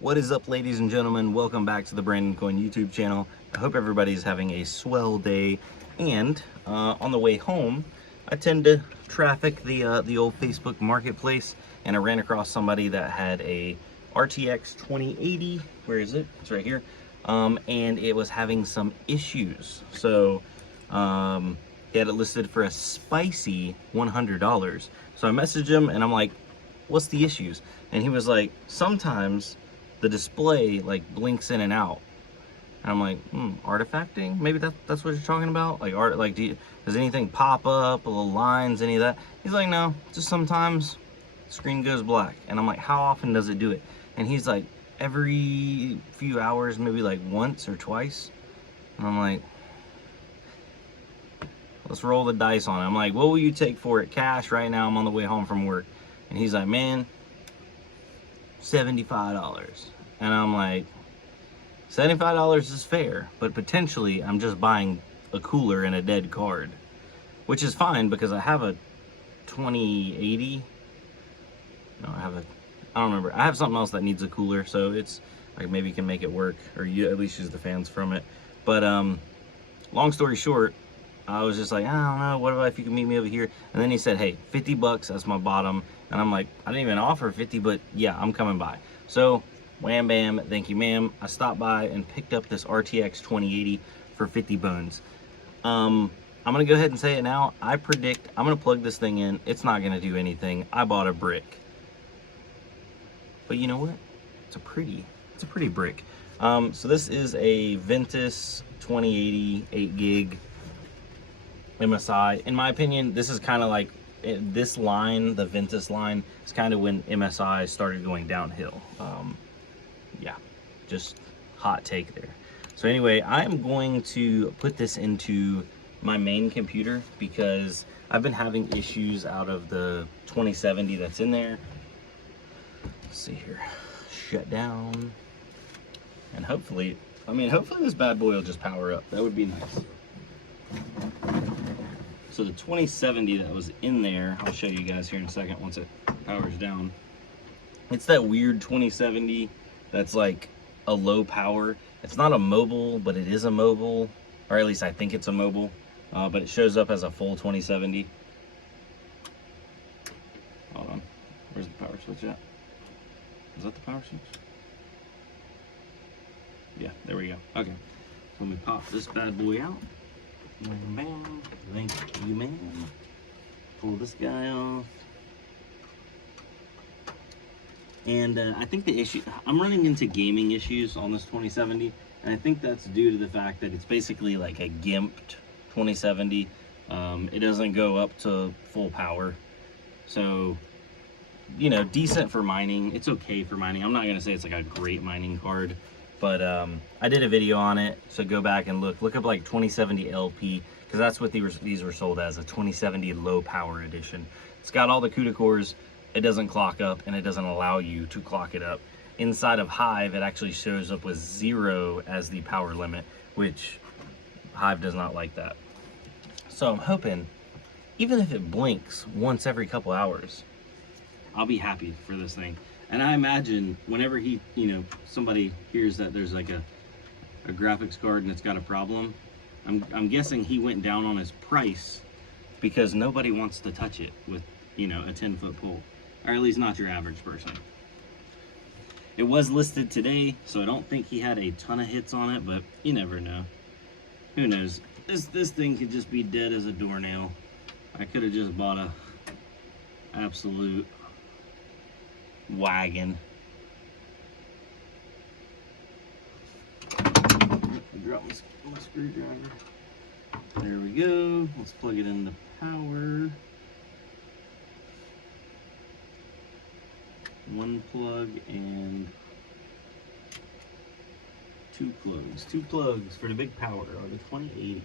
What is up, ladies and gentlemen? Welcome back to the Brandon Coin YouTube channel. I hope everybody's having a swell day. And on the way home, I tend to traffic the old Facebook marketplace, and I ran across somebody that had a RTX 2080. Where is it? It's right here. And it was having some issues. So he had it listed for a spicy $100. So I messaged him and I'm like, what's the issues? And he was like, sometimes the display like blinks in and out. And I'm like, artifacting? Maybe that's what you're talking about? Like art, like does anything pop up, little lines, any of that? He's like, no, just sometimes the screen goes black. And I'm like, how often does it do it? And he's like, every few hours, maybe like once or twice. And I'm like, let's roll the dice on it. I'm like, what will you take for it? Cash right now, I'm on the way home from work. And he's like, man, $75. And I'm like, $75 is fair, but potentially I'm just buying a cooler and a dead card, which is fine because I have a 2080. No, I don't remember. I have something else that needs a cooler, so it's like maybe you can make it work, or you at least use the fans from it. But long story short, I was just like, I don't know, what about if you can meet me over here? And then he said, hey, 50 bucks, that's my bottom. And I'm like, I didn't even offer 50, but yeah, I'm coming by. So, wham bam, thank you ma'am. I stopped by and picked up this RTX 2080 for 50 bones. I'm gonna go ahead and say it now. I predict I'm gonna plug this thing in. It's not gonna do anything. I bought a brick. But you know what? It's a pretty brick. So this is a Ventus 2080 8 gig MSI. In my opinion, this is kind of like this line, the Ventus line, is kind of when MSI started going downhill. Yeah, just hot take there. So anyway, I am going to put this into my main computer because I've been having issues out of the 2070 that's in there. Let's see here, shut down, and hopefully this bad boy will just power up. That would be nice. So the 2070 that was in there, I'll show you guys here in a second once it powers down. It's that weird 2070 that's like a low power. It's not a mobile, but it is a mobile, or at least I think it's a mobile, but it shows up as a full 2070. Hold on, where's the power switch at? Is that the power switch? Yeah, there we go. Okay, so let me pop this bad boy out. Bam, thank you, man. Pull this guy off. And I think the issue, I'm running into gaming issues on this 2070, and I think that's due to the fact that it's basically like a gimped 2070. It doesn't go up to full power. So, you know, decent for mining. It's okay for mining. I'm not gonna say it's like a great mining card, but I did a video on it, so go back and look up like 2070 LP, because that's what these were sold as, a 2070 low power edition. It's got all the CUDA cores, it doesn't clock up, and it doesn't allow you to clock it up. Inside of Hive, it actually shows up with 0 as the power limit, which Hive does not like that. So I'm hoping, even if it blinks once every couple hours, I'll be happy for this thing. And I imagine whenever somebody hears that there's like a graphics card and it's got a problem, I'm guessing he went down on his price because nobody wants to touch it with, a 10-foot pole, or at least not your average person. It was listed today, so I don't think he had a ton of hits on it, but you never know. Who knows? This thing could just be dead as a doornail. I could have just bought a absolute wagon. I dropped my screwdriver. There we go. Let's plug it into power. One plug and two plugs. Two plugs for the big power or the 2080.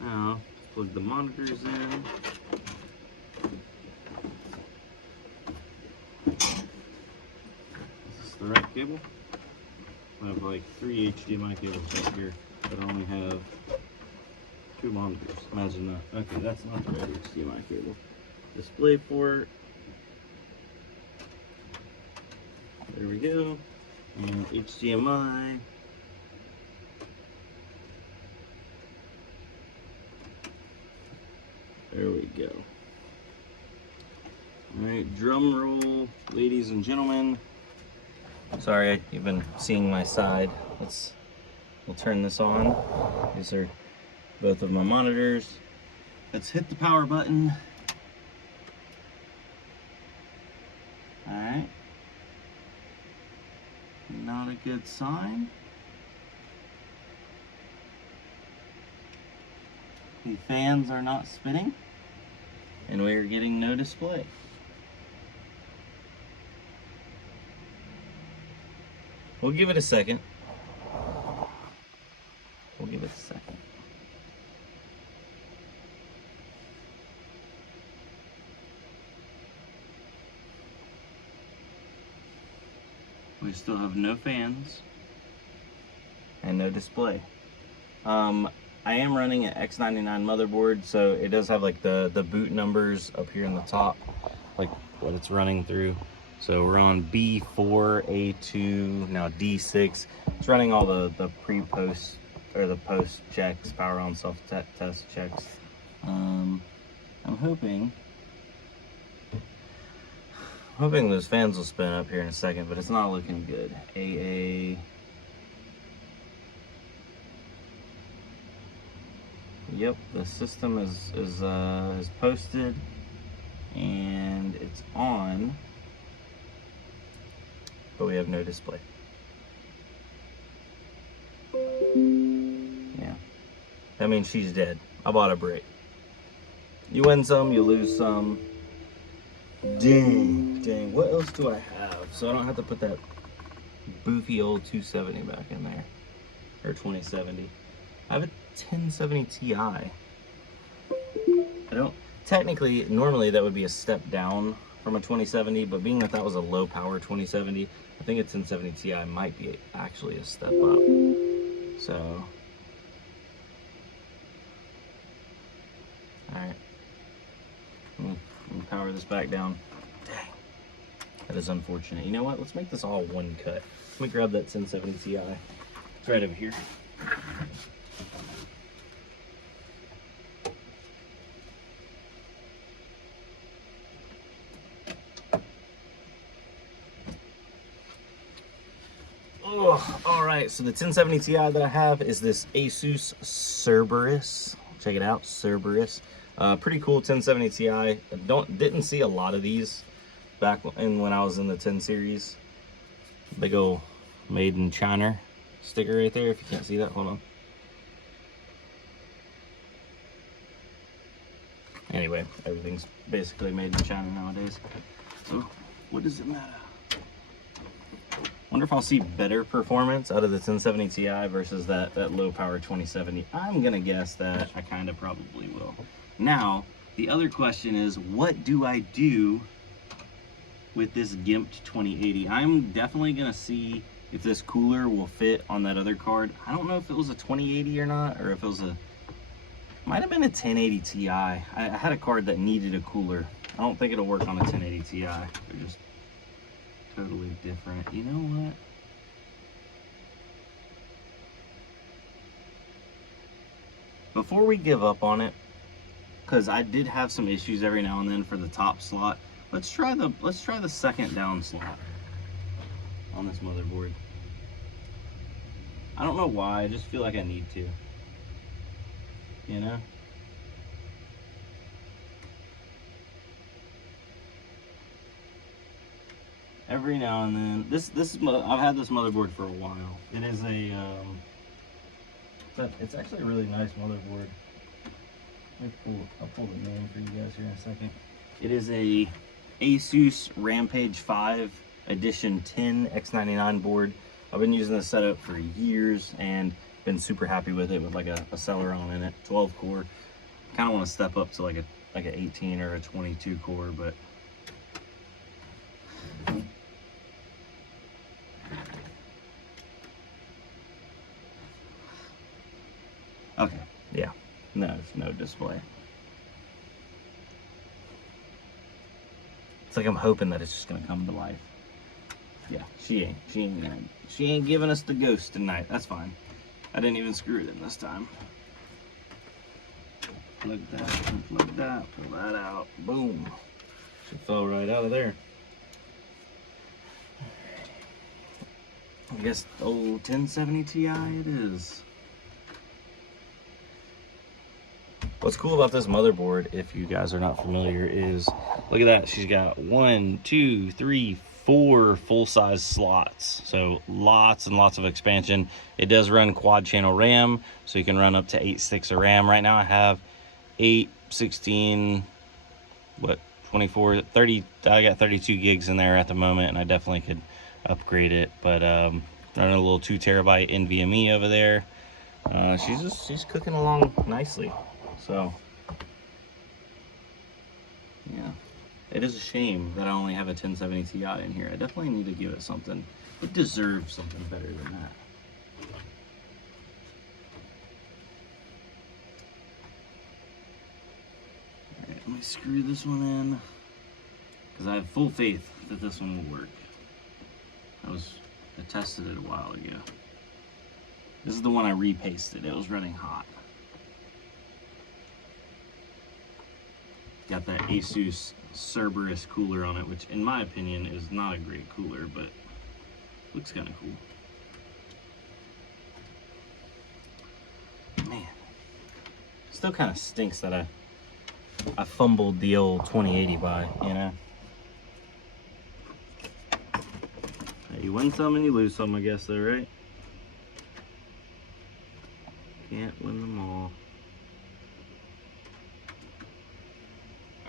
Now, plug the monitors in. Is this the right cable? I have like 3 HDMI cables up here, but I only have 2 monitors. Imagine that. Okay, that's not the right HDMI cable. Display port, There we go. And HDMI. There we go. Alright, drum roll, ladies and gentlemen. Sorry, you've been seeing my side. We'll turn this on. These are both of my monitors. Let's hit the power button. Alright. Not a good sign. The fans are not spinning, and we are getting no display. We'll give it a second. We'll give it a second. We still have no fans and no display. I am running an X99 motherboard, so it does have like the boot numbers up here in the top, like what it's running through. So we're on B4, A2, now D6. It's running all the pre-post or the post checks, power on self-test checks. I'm hoping those fans will spin up here in a second, but it's not looking good. AA. Yep, the system is posted and it's on, but we have no display. Yeah, that means she's dead. I bought a brick. You win some, you lose some. Dang, what else do I have? So I don't have to put that boofy old 270 back in there, or 2070. I have a 1070 Ti. Technically, normally that would be a step down from a 2070, but being that that was a low power 2070, I think a 1070 Ti might be actually a step up. So, alright. I'm gonna power this back down. Dang. That is unfortunate. You know what? Let's make this all one cut. Let me grab that 1070 Ti. It's right over here. Oh, all right, so the 1070 Ti that I have is this Asus Cerberus. Check it out, Cerberus. Pretty cool 1070 Ti. Didn't see a lot of these back when I was in the 10 series. Big ol' made in China sticker right there. If you can't see that, hold on. Anyway, everything's basically made in China nowadays. So, what does it matter? Wonder if I'll see better performance out of the 1070 Ti versus that low power 2070. I'm gonna guess that I kind of probably will. Now, the other question is, what do I do with this gimped 2080? I'm definitely gonna see if this cooler will fit on that other card. I don't know if it was a 2080 or not, or if it was might have been a 1080 Ti. I had a card that needed a cooler. I don't think it'll work on a 1080 Ti. They're just totally different. You know what? Before we give up on it, because I did have some issues every now and then for the top slot, let's try the second down slot on this motherboard. I don't know why, I just feel like I need to. You know? Every now and then, I've had this motherboard for a while. It is it's actually a really nice motherboard. I'll pull the name for you guys here in a second. It is a Asus Rampage 5 Edition 10 X99 board. I've been using this setup for years and been super happy with it, with like a Celeron in it, 12 core. Kind of want to step up to like an 18 or a 22 core, but okay, yeah, no display. It's like I'm hoping that it's just gonna come to life. I Yeah, she ain't giving us the ghost tonight. That's fine. I didn't even screw it in this time. Plug that, pull that out. Boom. She fell right out of there. I guess the old 1070 Ti it is. What's cool about this motherboard, if you guys are not familiar, is look at that. She's got 1, 2, 3, 4 full-size slots. So lots and lots of expansion. It does run quad channel RAM, so you can run up to 8 sticks of RAM. Right now I have 8, 16, 24, 30. I got 32 gigs in there at the moment, and I definitely could upgrade it. But running a little 2 terabyte NVMe over there. She's cooking along nicely. So yeah, it is a shame that I only have a 1070 Ti in here. I definitely need to give it something. It deserves something better than that. Alright, let me screw this one in, because I have full faith that this one will work. I tested it a while ago. This is the one I repasted. It was running hot. Got that Asus Cerberus cooler on it, which in my opinion is not a great cooler, but looks kind of cool. Man, still kind of stinks that I fumbled the old 2080 by, you know? You win some and you lose some, I guess, though, right? Can't win them all.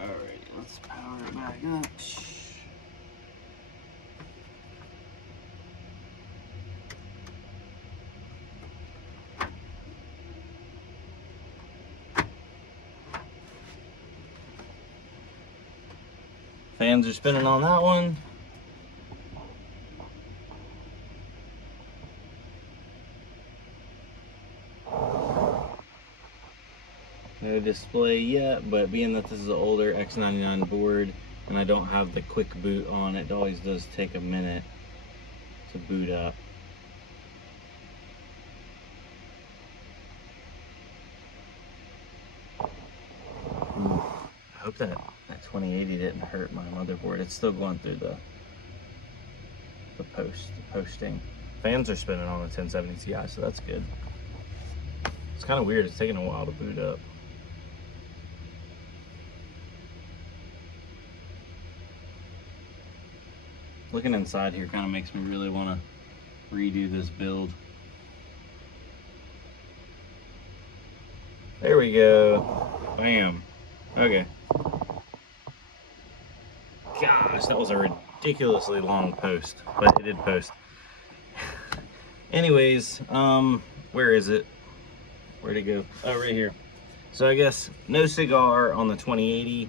Alright, let's power it back up. Fans are spinning on that one. No display yet, but being that this is an older X99 board and I don't have the quick boot on, it always does take a minute to boot up. Ooh, I hope that 2080 didn't hurt my motherboard. It's still going through the posting. Fans are spinning on the 1070 Ti, so that's good. It's kind of weird. It's taking a while to boot up. Looking inside here kind of makes me really want to redo this build. There we go. Bam. Okay. Gosh, that was a ridiculously long post, but it did post. Anyways, where is it? Where'd it go? Oh, right here. So I guess no cigar on the 2080.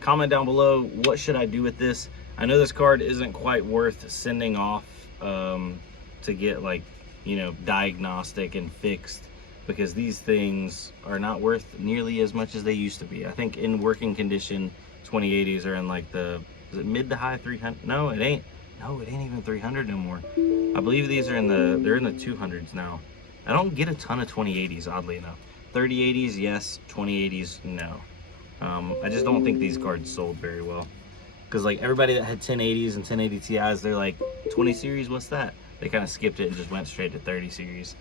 Comment down below, what should I do with this? I know this card isn't quite worth sending off to get, like, you know, diagnostic and fixed, because these things are not worth nearly as much as they used to be. I think in working condition, 2080s are in like the, is it mid to high 300? No, it ain't. No, it ain't even 300 no more. I believe these are they're in the 200s now. I don't get a ton of 2080s, oddly enough. 3080s, yes. 2080s, no. I just don't think these cards sold very well. Because like everybody that had 1080s and 1080 Ti's, they're like, 20 series, what's that? They kind of skipped it and just went straight to 30 series.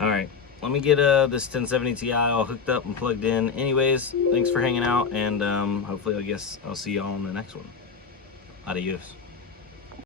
All right, let me get this 1070 Ti all hooked up and plugged in. Anyways, thanks for hanging out, and hopefully I guess I'll see y'all on the next one. Adios.